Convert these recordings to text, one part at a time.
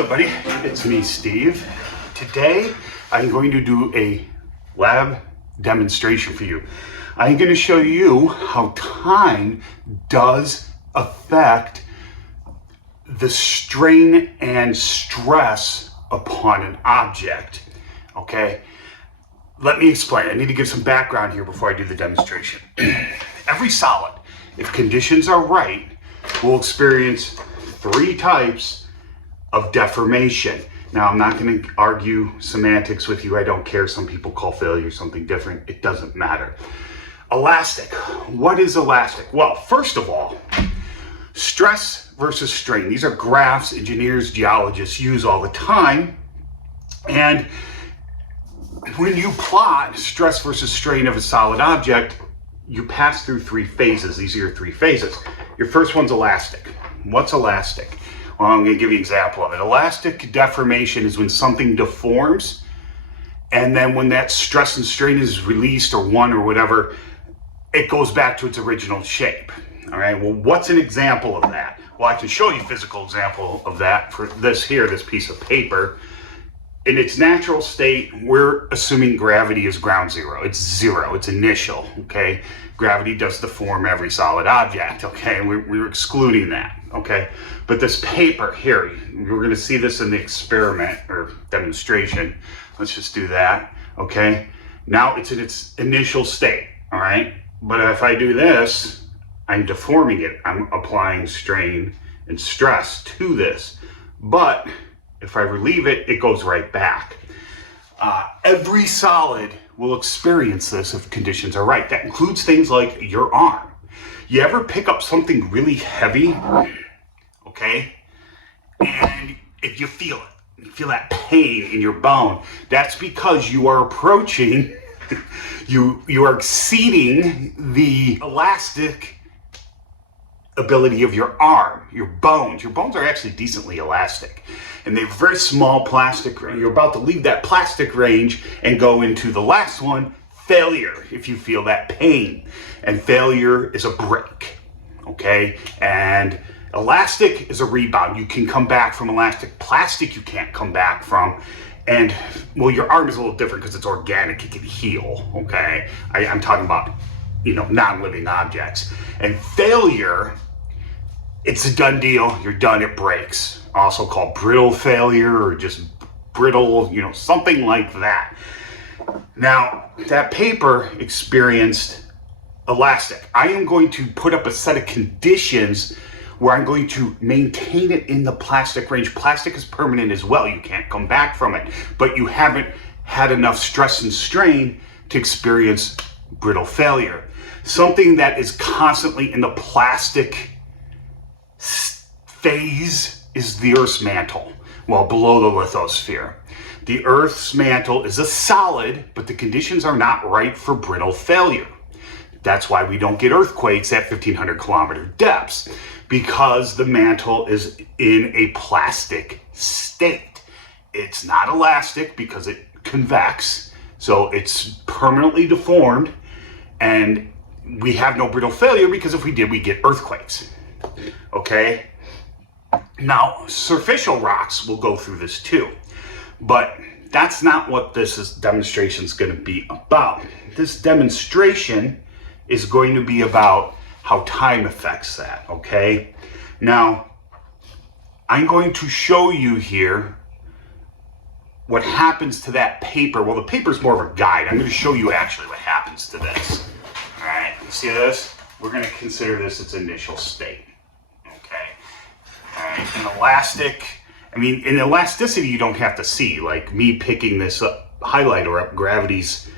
Hello everybody, it's me Steve. Today I'm going to do a lab demonstration for you. I'm going to show you how time does affect the strain and stress upon an object. Okay, let me explain. I need to give some background here before I do the demonstration. Every solid, if conditions are right, will experience three types of deformation. Now, I'm not going to argue semantics with you. I don't care. Some people call failure something different. It doesn't matter. Elastic. What is elastic? Well, first of all, stress versus strain. These are graphs engineers, geologists use all the time. And when you plot stress versus strain of a solid object, you pass through three phases. These are your three phases. Your first one's elastic. What's elastic? Well, I'm going to give you an example of it. Elastic deformation is when something deforms, and then when that stress and strain is released or won or whatever, it goes back to its original shape. All right, well, what's an example of that? Well, I can show you a physical example of that for this here, this piece of paper. In its natural state, we're assuming gravity is ground zero. It's zero, it's initial, okay? Gravity does deform every solid object, okay? We're excluding that, okay? But this paper here, we're gonna see this in the experiment or demonstration. Let's just do that, okay? Now it's in its initial state, all right? But if I do this, I'm deforming it. I'm applying strain and stress to this. But if I relieve it, it goes right back. Every solid will experience this if conditions are right. That includes things like your arm. You ever pick up something really heavy, okay? And if you feel it, you feel that pain in your bone, that's because you are approaching, you are exceeding the elastic ability of your arm, your bones. Your bones are actually decently elastic. And they have very small plastic. You're about to leave that plastic range and go into the last one, failure, if you feel that pain. And failure is a break, okay? And elastic is a rebound. You can come back from elastic. Plastic you can't come back from. And, well, your arm is a little different because it's organic. It can heal, okay? I'm talking about, non-living objects. And failure, it's a done deal. You're done, it breaks. Also called brittle failure or just brittle, something like that. Now, that paper experienced elastic. I am going to put up a set of conditions where I'm going to maintain it in the plastic range. Plastic is permanent as well. You can't come back from it, but you haven't had enough stress and strain to experience brittle failure. Something that is constantly in the plastic phase is the Earth's mantle, well, below the lithosphere. The Earth's mantle is a solid, but the conditions are not right for brittle failure. That's why we don't get earthquakes at 1,500 kilometer depths, because the mantle is in a plastic state. It's not elastic because it convects, so it's permanently deformed, and we have no brittle failure because if we did, we get earthquakes, okay? Now, superficial rocks will go through this too, but that's not what this demonstration is going to be about. This demonstration is going to be about how time affects that, okay? Now, I'm going to show you here what happens to that paper. Well, the paper is more of a guide. I'm going to show you actually what happens to this. All right, you see this? We're going to consider this its initial state. In elastic, in elasticity, you don't have to see, like me picking this highlighter up, gravity's,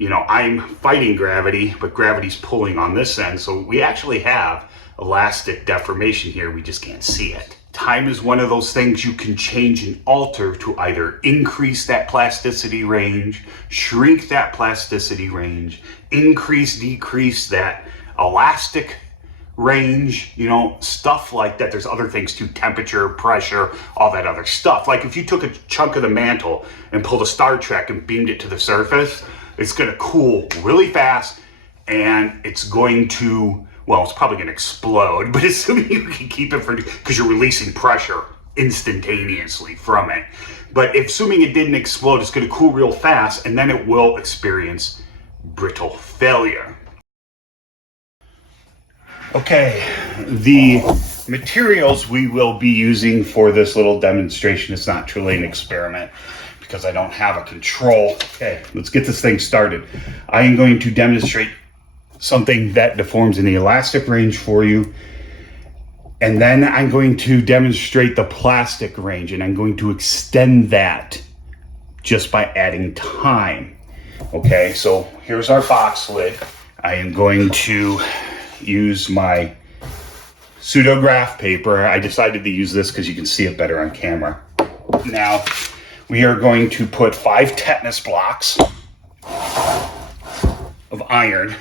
I'm fighting gravity, but gravity's pulling on this end. So we actually have elastic deformation here. We just can't see it. Time is one of those things you can change and alter to either increase that plasticity range, shrink that plasticity range, increase, decrease that elastic range, stuff like that. There's other things too, temperature, pressure, all that other stuff. Like if you took a chunk of the mantle and pulled a Star Trek and beamed it to the surface, it's going to cool really fast and it's going to, well, it's probably going to explode, but assuming you can keep it for, because you're releasing pressure instantaneously from it. But assuming it didn't explode, it's going to cool real fast, and then it will experience brittle failure. Okay, the materials we will be using for this little demonstration, it's not truly an experiment because I don't have a control. Okay, let's get this thing started. I am going to demonstrate something that deforms in the elastic range for you. And then I'm going to demonstrate the plastic range, and I'm going to extend that just by adding time. Okay, so here's our box lid. I am going to use my pseudograph paper. I decided to use this because you can see it better on camera. Now, we are going to put 5 tetanus blocks of iron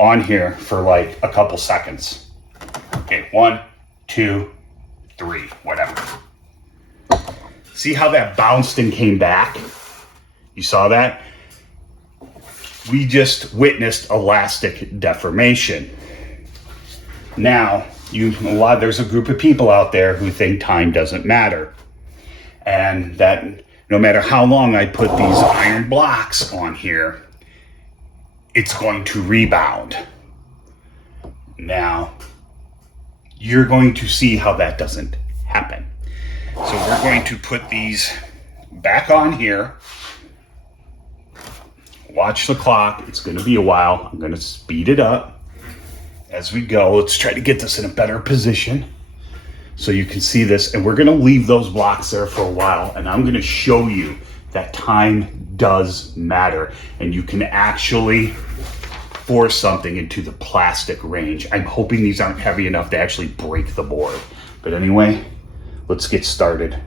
on here for like a couple seconds. Okay, 1, 2, 3, whatever. See how that bounced and came back? You saw that? We just witnessed elastic deformation. Now, there's a group of people out there who think time doesn't matter, and that no matter how long I put these iron blocks on here, it's going to rebound. Now, you're going to see how that doesn't happen. So we're going to put these back on here. Watch the clock. It's going to be a while. I'm going to speed it up as we go. Let's try to get this in a better position so you can see this. And we're going to leave those blocks there for a while. And I'm going to show you that time does matter. And you can actually force something into the plastic range. I'm hoping these aren't heavy enough to actually break the board. But anyway, let's get started.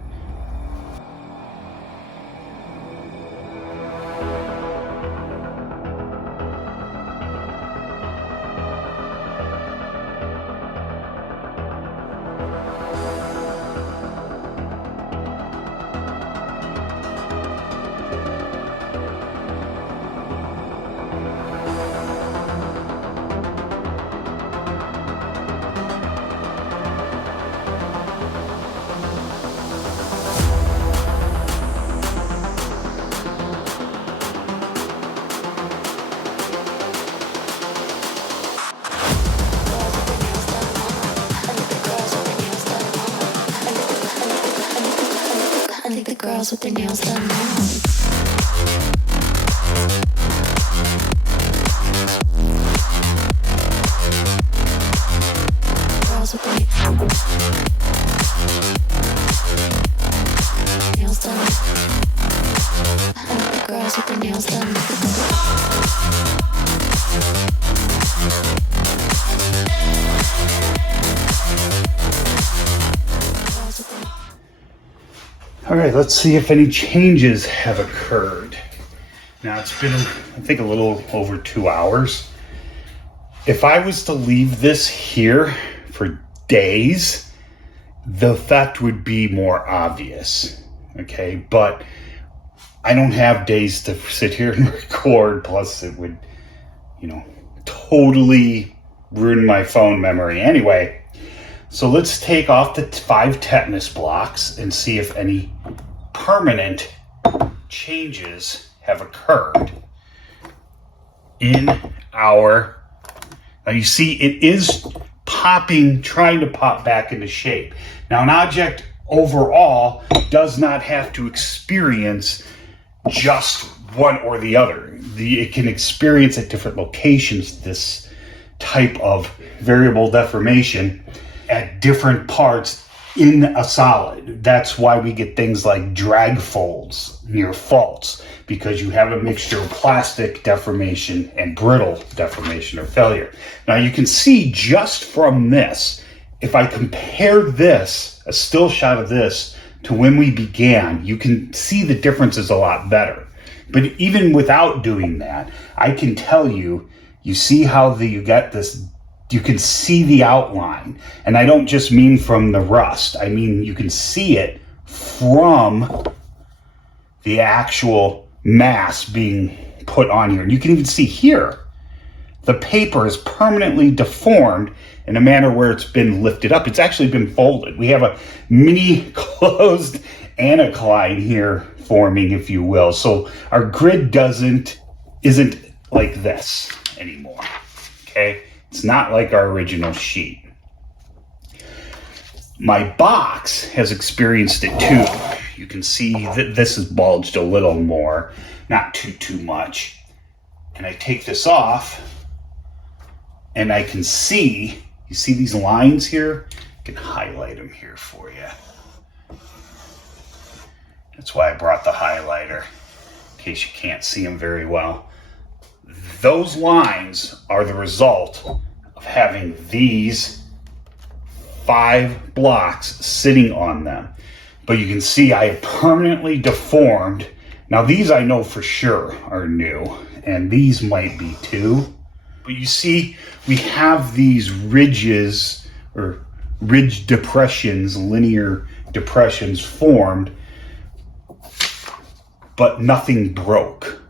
I think the girls with their nails done now. Girls with their nails done. I think the girls with their nails done. All right, let's see if any changes have occurred. Now it's been, I think, a little over 2 hours. If I was to leave this here for days, the effect would be more obvious, okay? But I don't have days to sit here and record, plus it would, totally ruin my phone memory anyway. So let's take off the 5 tetanus blocks and see if any permanent changes have occurred in our, now you see it is popping, trying to pop back into shape. Now an object overall does not have to experience just one or the other. It can experience at different locations this type of variable deformation at different parts in a solid. That's why we get things like drag folds near faults, because you have a mixture of plastic deformation and brittle deformation or failure. Now you can see just from this, if I compare this, a still shot of this, to when we began, you can see the difference is a lot better. But even without doing that, I can tell you, you see how you get this, you can see the outline. And I don't just mean from the rust. I mean, you can see it from the actual mass being put on here. And you can even see here the paper is permanently deformed in a manner where it's been lifted up. It's actually been folded. We have a mini closed anticline here forming, if you will. So our grid isn't like this anymore. Okay? It's not like our original sheet. My box has experienced it too. You can see that this is bulged a little more, not too much. And I take this off and I can see, you see these lines here? I can highlight them here for you. That's why I brought the highlighter, in case you can't see them very well. Those lines are the result of having these 5 blocks sitting on them. But you can see I have permanently deformed. Now these I know for sure are new, and these might be too. But you see, we have these ridges or ridge depressions, linear depressions formed, but nothing broke.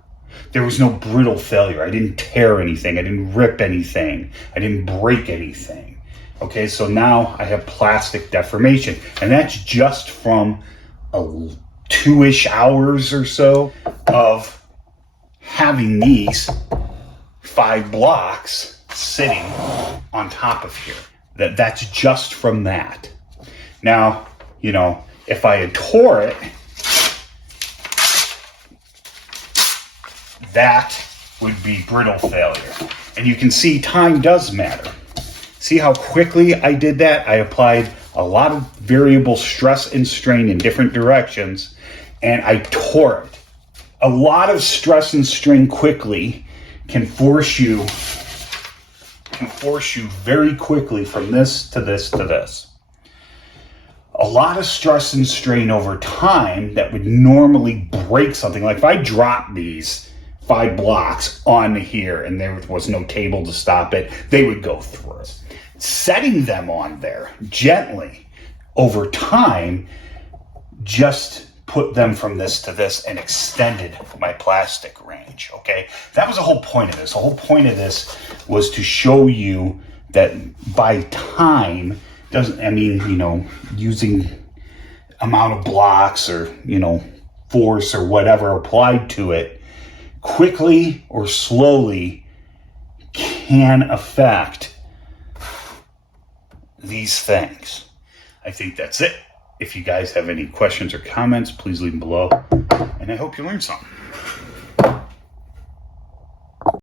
There was no brittle failure. I didn't tear anything. I didn't rip anything. I didn't break anything. Okay, so now I have plastic deformation, and that's just from 2-ish hours or so of having these 5 blocks sitting on top of here. That's just from that. Now, you know, if I had tore it, that would be brittle failure. And you can see time does matter. See how quickly I did that? I applied a lot of variable stress and strain in different directions, and I tore it. A lot of stress and strain quickly can force you very quickly from this to this to this. A lot of stress and strain over time that would normally break something. Like if I dropped these 5 blocks on here and there was no table to stop it, they would go through it. Setting them on there gently over time just put them from this to this and extended my plastic range, okay? That was the whole point of this. The whole point of this was to show you that by time doesn't, I mean, you know, using amount of blocks or, you know, force or whatever applied to it, quickly or slowly can affect these things. I think that's it. If you guys have any questions or comments, please leave them below. And I hope you learned something.